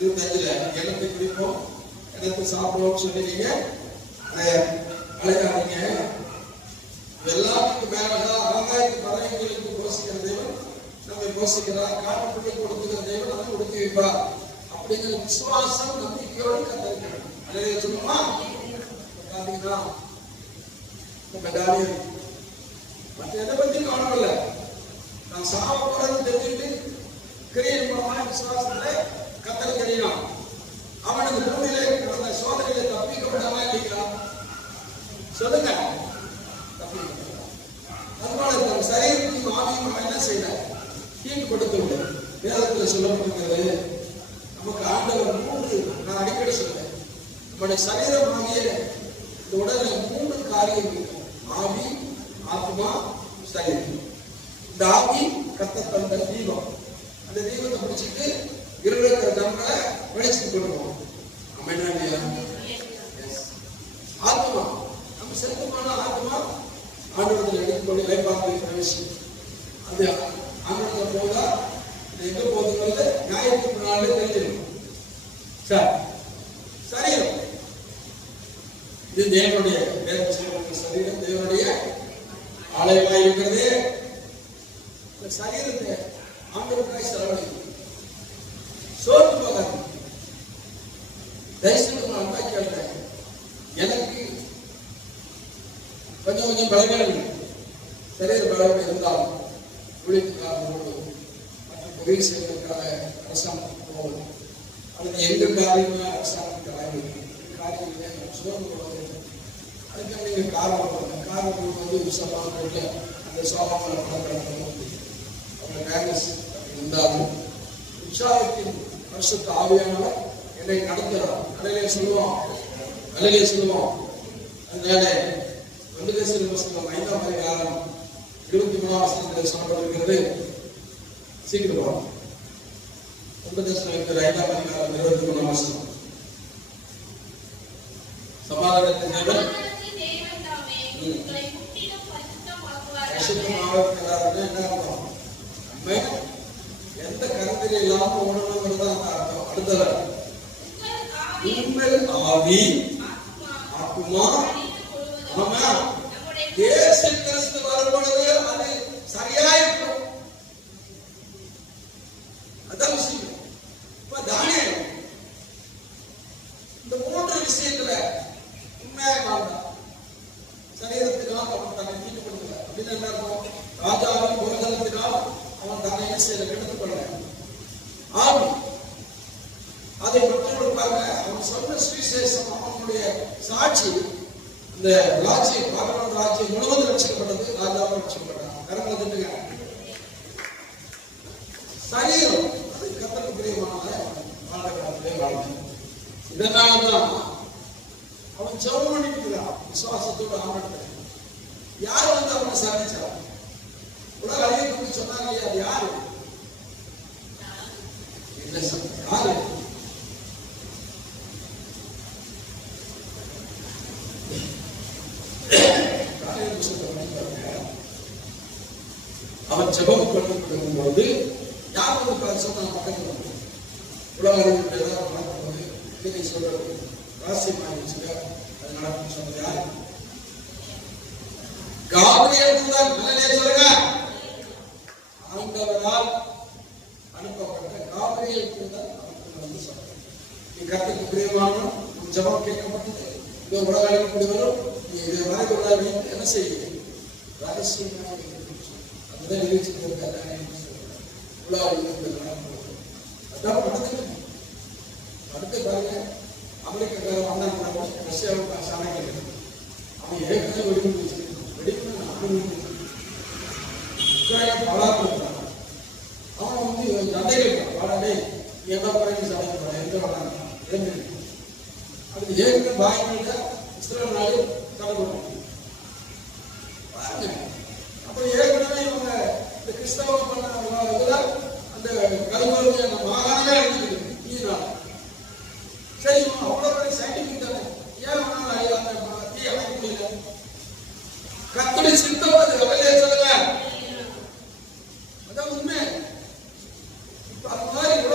25 எண்ணத்தை குடிப்போம், எண்ணத்தை சாப்பிடுவோம் சொல்லி நீங்க அழைக்காதீங்க. எல்லாத்துக்கும் மேலதான் ஆகாயத்து பறவைகளுக்கு போஷிக்கிற தேவன் நம்மை போஷிக்கிறார். காட்டுக்குள்ளே கொடுத்துக்கிற தேவன் நம்மை உடுத்தி வைப்பார். அப்படிங்கிற விசுவாசம் நம்பிக்கையோடு கத்திருக்கிறார். அல்லவே சொல்லுமா? பாத்தீங்கன்னா மற்ற எதை பத்தி கவனம் இல்லை. நான் சாவ போறது தெரிஞ்சுட்டு கிரியை மூலமான விசுவாசத்துல நமக்கு ஆண்டவர் 3, நான் அடிக்கடி சொல்றேன், நம்முடைய சரீரமாகிய இந்த உடல்ல 3 காரியம் இருக்கு. ஆவி, ஆத்மா, சரீரம். இந்த ஆவி கர்த்தர் தந்த தீபம். அந்த தீபத்தை பிடிச்சிட்டு இருக்கிற நம்மளை வெளிச்சத்துக்கு கொண்டு போவோம். ஆத்மா, நம்ம செலுத்தமான ஆத்மா ஆண்டவரத்தில் எடுத்துக்கொண்டு இலைப்பார்த்து பிரவேசிக்கும். அது ஆண்டவரத்தில் போதா எங்க போகுதுங்கிறது ஞாயிற்றுக்கு நாளே தெரிஞ்சிடும். சரீரம் இது தேவனுடைய சரீரம் தேவனுடைய ஆலயமாய் இருக்கிறது. இந்த சரீரத்தை ஆண்டவருக்காய் செலவழிக்கும். சோர்ந்து போகாது. தயவுசெய்து நான் அன்பா கேட்கிறேன், எனக்கு கொஞ்சம் பலவீனம், சரீர பலவீனம் இருந்தாலும் உழைப்புக்காக மற்ற உதவி செய்வதற்காக அரசாங்கத்துக்கு போவது அல்லது எங்கள் காரியமே அரசாங்கத்துக்கு காரியங்களே சோர்ந்து போவது, அதுக்கு நீங்கள் காரணம் உற்சாகம் போட்டு அந்த சோகமான பணம் அவங்க டேமேஜ் இருந்தாலும் உற்சாகத்தின் பரிசுத்த ஆவியானவர் என்னை நடத்துகிறார். அலையிலே சொல்லுவோம். அதனால 2 தெசலோனிக்கேயர் 5ஆம் அதிகாரம் 23ஆம் வசனத்தில் சொல்லப்பட்டிருக்கிறது. சீக்கிரம் வரும். 2 தெசலோனிக்கேயர் 5ஆம் அதிகாரம் 23ஆம் வசனம். சமாதானத்தின் தேவன் பரிசுத்தமாக்குவார். என்ன அர்த்தம்? நம்ம எந்த கருத்திலே இல்லாம உணர்வுங்கிறது அந்த அர்த்தம். அடுத்தது உங்கள் ஆவி, ஆத்மா, ஆமா, இயேசு கிறிஸ்து வரும்பொழுது அது சரியா இருக்கும். அதான் விஷயம். இப்ப தானியேல் இந்த 3 விஷயத்துல உண்மையாக வாழ்ந்தான். சரீரத்தினால் அவன் தன்னை தீட்டுப்படுத்தல. அப்படின்னு என்ன அர்த்தம்? ராஜாவின் போதனத்தினால் அவன் தன்னை என்ன செய்யல, எடுத்துக் கொள்ள. ஆவி அதை மற்றவர்களுக்காக அவன் சொன்ன சுவிசேஷம், அவனுடைய சாட்சி, இந்த ராஜ்யம், பாபிலோன் ராஜ்யம் முழுவதும் ரட்சிக்கப்பட்டது. ராஜாவும் ரட்சிக்கப்பட்டான். கரங்களை தட்டுங்க. சரீரம் அது கர்த்தருக்கு பிரியமான வாழ்க்கை வாழ்க்கை. இதனால்தான் அவன் ஜெபம் பண்ணிக்கிறான் விசுவாசத்தோடு. ஆவணத்தை யார் வந்து அவனை சாதிச்சார்? உலக அழிவுக்கு சொன்னாங்க. அது யாரு? யாரு? அவன் ஜெபம் கொண்டு போது யார் வந்து சொன்னாங்க? பக்கத்துல உலக அழிவுக்கு ஏதாவது நடக்கும்போது நீங்க சொல்றது ரகசியமாயிருச்சுங்க. அது நடக்கும் சொன்னது யாரு? காபிரியல் தூதன். நல்லதே சொல்லுங்க. ஆண்டவரால் அனுப்பப்பட்ட காபிரியல் தூதன் அவருக்கு வந்து சொன்னார், நீ கர்த்தருக்கு பிரியமான ஜெபம் கேட்கப்பட்டது. இந்த உலக அழிவுக்கு வரும். நீ இதை வாய்ப்பு என்ன செய்ய? ரகசியமாக அதுதான் நிகழ்ச்சிக்கு இருக்காங்க. உலக அழிவுக்கு அதான் படத்துக்கு அடுத்து பாருங்க. அமெரிக்காக்காரன் வந்தான், ரஷ்யாவுக்கு சாணக்கியம். அவன் ஏற்கனவே வெடிப்பு பாலாக்குறான். அவன் வந்து சண்டைகள் பாடாடே என்ன குறைந்து சண்டை எந்த வராங்க அதுக்கு ஏற்கனவே பாயங்கள்ட்ட இஸ்ரேல் நாடு கடவுள் பாருங்க. அப்புறம் ஏற்கனவே இவங்க இந்த கிறிஸ்தவம் பண்ண இதுல அந்த கல்வருடைய அந்த மாகாணமே அழிஞ்சுக்கிது. சரி, அவ்வளவு பெரிய சயின்டிபிக் தானே, ஏன் அந்த தீ அமைக்க முடியல? கர்த்தருடைய சித்தம் அது. வெளியே சொல்லுங்க. அதான் உண்மை. இப்ப அந்த மாதிரி கூட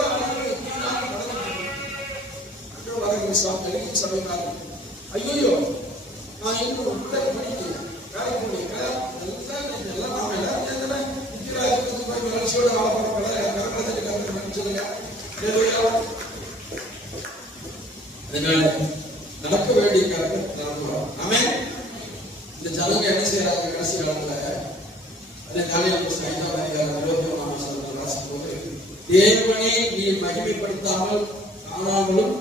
சபைக்காரன் ஐயோ நான் இன்னும் ஒரு பிள்ளை படிக்கிறேன், வேலைக்கு போயிருக்கேன், எல்லாம் நாம எல்லாரும் போய் வளர்ச்சியோட சொல்லுங்க. அதனால நடக்க வேண்டிய காரணம் நடக்கிறோம். ஆமே இந்த ஜனங்க என்ன செய்யறாங்க? கடைசி காலத்துல அதே தானியேல் 5ஆம் அதிகாரம் 21ஆம் வசனத்தில் வாசிக்கும்போது, தேவனை நீ மகிமைப்படுத்தாமல் காணாமலும்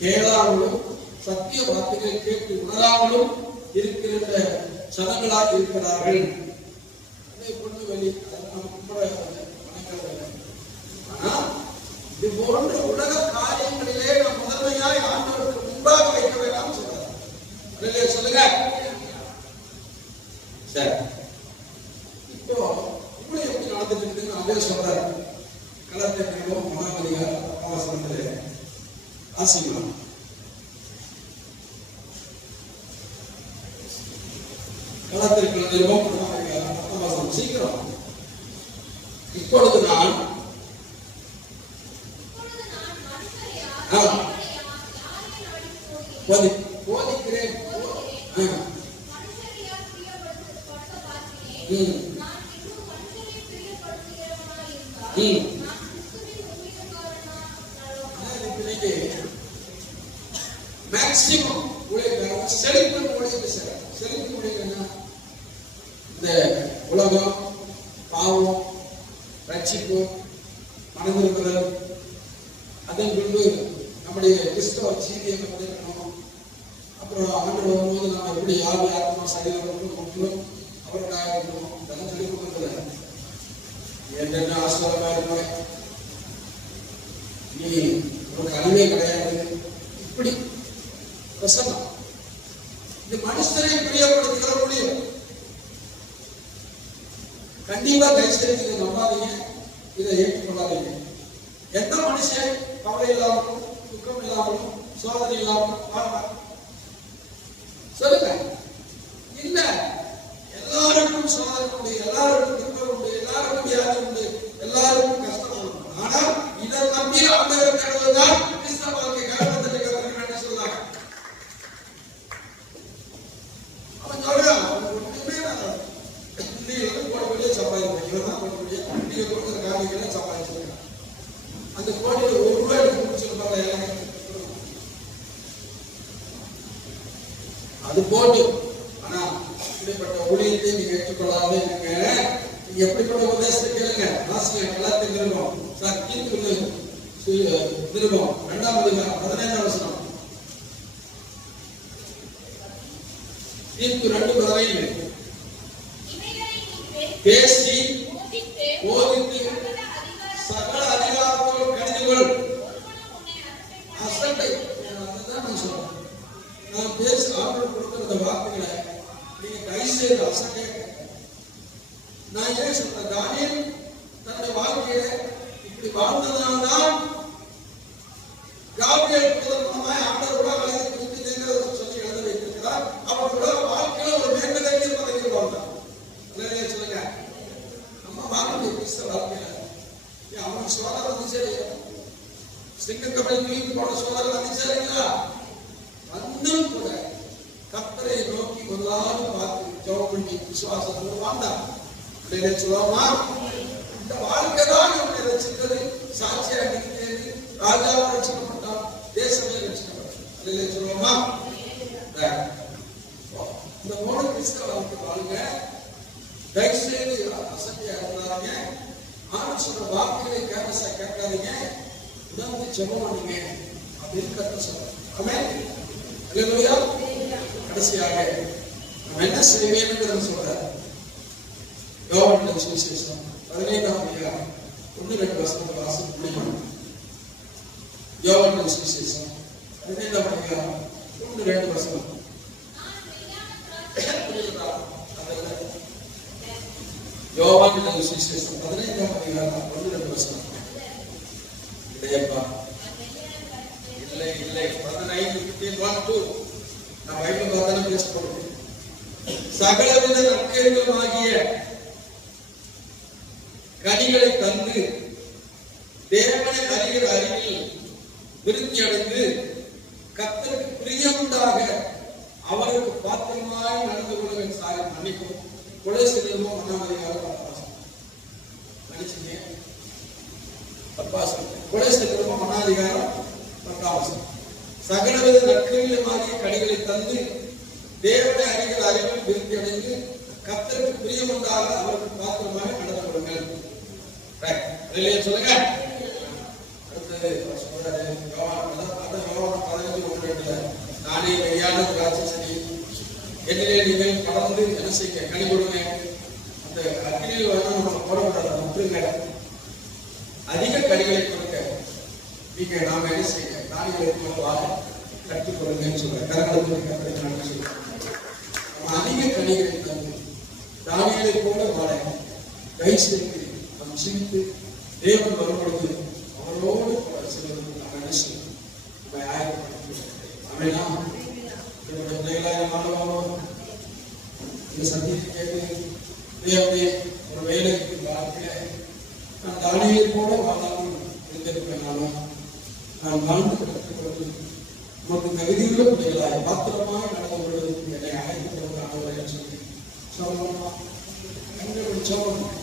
கேளாமலும் சத்திய வார்த்தைகளை கேட்டு உணராமலும் இருக்கிற ஜனங்களாக இருக்கிறார்கள். அதை கொண்டு வெளி நம்ம கும்பிட இது போன்ற உலக காரியங்களிலே நாம் முதன்மையாய் ஆண்டவருக்கு முன்பாக வைக்க வேண்டாம் சொல்றார். அல்லேலூயா சொல்லுங்க. சரி, இப்போ இப்படி எப்படி நடந்துட்டு இருக்குன்னு அதே சொல்றாரு. கலாத்தியர் நிருபம் 1ஆம் அதிகாரம் 10ஆம் வசனத்திலே வாசிக்கலாம். கலாத்தியர் நிருபம் 1ஆம் அதிகாரம் 10ஆம் வசனம். சீக்கிரம். இப்பொழுது நான் போதிக்கிறேன். மேக்சிமம் செழிப்பு ஊழியத்தை செய்யறாங்க. செழிப்பு ஊழியம் என்ன? இந்த உலகம், பாவம், ரட்சிப்பு, மனதிருக்குதல், அதன் பின்பு நம்முடைய கிறிஸ்தவ ஜீவியம் இருக்கணும். அப்புறம் ஆண்டு வரும்போது நம்ம எப்படி யார் யாருக்கும் சரீரம் முற்றிலும் அவருக்காக இருக்கணும். இதெல்லாம் சொல்லி கொடுக்கல. என்ன ஆசீர்வாதமா இருப்பேன், நீ ஒரு கல்வியே கிடையாது, இப்படி பிரசன்னம். இது மனுஷரை பிரியப்படுத்துகிற ஊழியம். கண்டிப்பா தயவுசெய்து இதை நம்பாதீங்க, இதை ஏற்றுக்கொள்ளாதீங்க. எந்த மனுஷன் கவலை இல்லாமலும் துக்கம் இல்லாமலும் சோதனை இல்லாமலும் வாழ்வார் சொல்லுங்க? இல்ல, எல்லாருக்கும் சோதனை உண்டு, எல்லாருக்கும் துக்கம் உண்டு, எல்லாருக்கும் வியாதி உண்டு, எல்லாருக்கும் கஷ்டம் உண்டு. ஆனால் இதை நம்பி ஆண்டவர் கடவுள்தான் கிறிஸ்தவ வாழ்க்கை கடவுள் என்ன சொல்றாங்க? அவன் சொல்றான், ஒண்ணுமே நீங்க போட வெளியே சம்பாதிக்கிறேன், இவன் தான் போட வெளியே நீங்க கொடுக்குற காரியங்களை சம்பாதிச்சிருக்கான். அந்த கோடியில் ₹1 எடுத்து சொல்லுவாங்க. அது போட்டு, ஆனா இப்படிப்பட்ட ஊழியத்தை நீங்க ஏற்றுக்கொள்ளாத இருங்க. நீங்க எப்படிப்பட்ட உபதேசத்தை கேளுங்க. ஆசிரியர் கலாத்தியர் நிருபம் நிருபம் 2ஆம் அதிகாரம் 15ஆம் வசனம். தீர்ப்பு 2:15. பேசி போதித்து சகல அதிகாரத்தோடு கடிதுகள் அசட்டை. அதுதான் நான் சொல்றேன். நான் பேச ஆர்டர் கொடுக்கிற வார்த்தைகளை நீங்க கை செய்த அசட்டை. நான் ஏன் சொல்றேன்? தானியேல் தன்னுடைய வாழ்க்கையில இப்படி வாழ்ந்ததுனால்தான் காபிரியேல் மூலமாய் ஆண்டவர் உலகங்களை குறித்து சொல்லி எழுத வைத்திருக்கிறார். அவர் உலக வாழ்க்கையில ஒரு மேன்மையை பதவி வாழ்ந்தார். சொல்லுங்க, நம்ம வாழ்க்கை கிறிஸ்தவ வாழ்க்கையில அவனுக்கு சோதனை வந்துச்சே, சிங்கக்கபடி தூக்கி போன சோதனை வந்துச்சே இல்லைங்களா? வந்தும் கூட கர்த்தரை நோக்கி முதலாவது பார்த்து ஜெபம் பண்ணி விசுவாசத்தோடு வாழ்ந்தார். சொல்லுவோமா? இந்த வாழ்க்கை தான் நம்முடைய ரட்சித்தது. சாட்சியாக இருக்கிறது. ராஜாவும் ரட்சிக்கப்பட்டார், தேசமே ரட்சிக்கப்பட்டார். சொல்லுவோமா? இந்த 3 கிறிஸ்தவ வாழ்க்கை வாழுங்க. தயவுசெய்து அசட்டியா இருந்தாங்க. ஆண்டு சொல்ற வார்த்தைகளை கேமஸா கேட்காதீங்க. உடம்பு ஜெபம் பண்ணுங்க அப்படின்னு கருத்து சொல்றேன். ஆமென். அல்லேலூயா. கடைசியாக நம்ம என்ன செய்ய வேண்டும் சொல்றார். யோவான் சுவிசேஷம் 15ஆம் அதிகாரம் 1-2 வசனத்தை வாசித்து முடிக்கணும். யோவான் சுவிசேஷம் 15ஆம் அதிகாரம் 1-2 வசனம். யோவான் சுவிசேஷம் 15ஆம் அதிகாரம் 1-2 வசனம். இல்லையப்பா, இல்லை 15:1-2 நான் பைபிள் பார்த்தாலும் பேசப்படுறேன். சகலவித நற்கிரியைகளுமாகிய கனிகளை தந்து தேவனை அறிகிற அறிவில் விருத்தி அடைந்து கர்த்தருக்கு பிரியமுண்டாக அவருக்கு பாத்திரமாய் நடந்து கொள்ளுங்கள். சாயம் மன்னிக்கும். கொலோசியர் 1ஆம் அதிகாரம் 10 வசனம். மன்னிச்சுங்க, 10 வசனம். கொலோசியர் 1ஆம் அதிகாரம் 10 வசனம். சகலவித நற்கிரியைகளுமாகிய கனிகளை தந்து தேவனை அறிகிற அறிவில் விருத்தி அடைந்து கர்த்தருக்கு பிரியமுண்டாக அவருக்கு பாத்திரமாக நடந்து கொள்ளுங்கள். சொல்லுங்க. அடுத்தது நானே மெய்யான திராட்சை செடி, என்னிலே நீங்கள் கலந்து என்ன செய்ய கனி கொடுங்க. அந்த அக்கினியில் நம்ம போடக்கூடாது, முற்றுங்க. அதிக கனிகளை கொடுக்க நீங்க நாம என்ன செய்யுங்க, தானியலை போல வாழ கற்றுக்கொள்ளுங்கன்னு சொல்றேன். கரங்களை கற்றுக்கொள்ளுங்க சொல்றேன். நம்ம அதிக கனிகளை தந்து தானியலை போல வாழ கை சேர்த்து நம் சிரித்து தேவன் வரும்பொழுது அவரோடு சிலருக்கு நம்ம என்ன செய்யணும், நம்ம ஆயத்தப்படுத்துவோம். அப்படின்னா என்னுடைய பிள்ளைகளாக மாணவர்களும் இந்த சத்தியத்தை கேட்டு தேவனே ஒரு வேலைக்கு வாழ்க்கையில நான் தானியலை போல வாழாமல் இருந்திருப்பேனாலும் நான் வாழ்ந்து கற்றுக்கொண்டு நமக்கு தகுதியுள்ள பிள்ளைகளாய் பாத்திரமாக நடந்து கொள்வதற்கு என்னை அழைத்து கொண்டு ஆண்டவரை சொல்லி சொல்லணுமா? எங்களுக்கு சொல்லணும்.